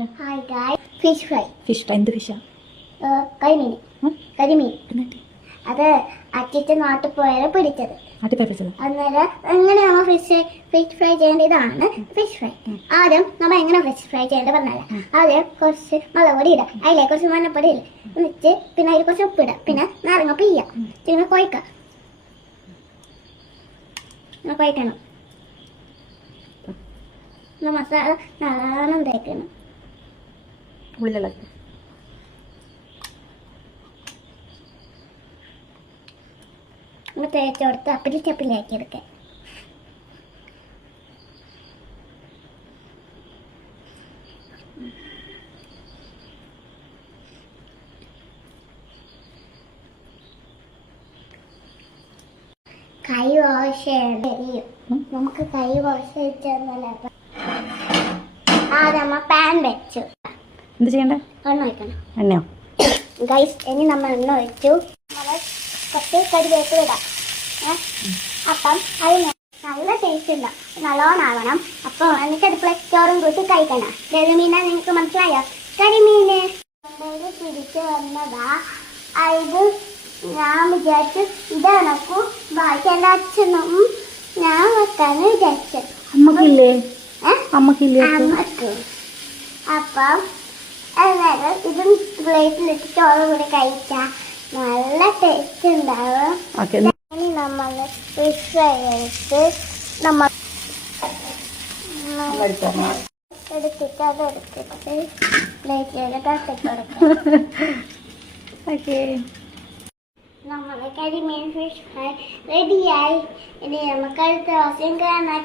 Hi guys, fish fry. Fish fry. എന്ത് ഫിഷാ? കരിമീൻ. കരിമീൻ. എന്നിട്ട് അത് അച്ഛൻ്റെ നാട്ടിൽ പോയാൽ പിടിച്ചത്. അത് പറ്റിച്ചത്. അന്നേരം എങ്ങനെയാണോ ഫിഷ് ഫ്രൈ ചെയ്യേണ്ടത്? ഇതാണ് ഫിഷ് ഫ്രൈ. ആദ്യം നമ്മൾ എങ്ങനെ ഫിഷ് ഫ്രൈ ചെയ്യേണ്ടത് പറഞ്ഞാൽ ആദ്യം കുറച്ച് മുളക് പൊടി ഇടാം, അതിലേക്ക് കുറച്ച് മഞ്ഞപ്പൊടി ഇല്ല, എന്നിട്ട് പിന്നെ അതിൽ കുറച്ച് ഉപ്പിടാം, പിന്നെ നാരങ്ങ പിയ്യാം, പിന്നെ കുഴക്കാം. കുഴക്കണം. മസാല നല്ലോണം തേക്കണം. ഉള്ളിളക്കി തേച്ച് കൊടുത്ത് അപ്പിൽ ചപ്പിലാക്കി എടുക്കാൻ. കൈ വാഷ് ചെയ്യും. നമുക്ക് കൈ വാഷ് ചെയ്തല്ല. ആദ്യം പാൻ വെച്ചു. എന്ത് ചെയ്യണ്ടേ? എണ്ണ ഒഴിക്കണം. എണ്ണയോ? ഗൈസ്, ഇനി നമ്മൾ എണ്ണ ഒഴിച്ചു. നമ്മൾ കുറച്ച് കരിവേപ്പില ഇടാം. അപ്പം അതിന് നല്ല ടേസ്റ്റ് ഉണ്ടാവും, നല്ലോണം ആവണം. അപ്പോൾ എന്നിട്ട് അടുക്കള ചോറും കൂട്ടി കഴിക്കണം. കരിമീന നിങ്ങൾക്ക് മനസ്സിലായോ? കരിമീന് പിടിച്ച് വന്നതാ. ഇത് ഞാൻ വിചാരിച്ചു ഇതണക്കു ബാക്കി എല്ലാ അച്ഛനും ഞാൻ വെക്കാന്ന് വിചാരിച്ചു. അമ്മക്കില്ലേ? അമ്മക്കില്ലേ? അമ്മക്ക്. അപ്പം അന്നേരം ഇതും പ്ലേറ്റിലിട്ട് ചോറ് കൂടി കഴിച്ചാൽ നല്ല ടേസ്റ്റ് ഉണ്ടാവും. ഇനി നമ്മൾ ഫിഷ് ഫ്രൈ എടുത്ത് നമ്മൾ എടുത്തിട്ട് അതെടുത്തിട്ട് പ്ലേറ്റിലേക്ക് ഇട്ട് കൊടുക്കാം. നമ്മൾ കരിമീൻ ഫിഷ് ഫ്രൈ റെഡിയായി. ഇനി നമുക്ക് അടുത്ത ദിവസം കാണാം.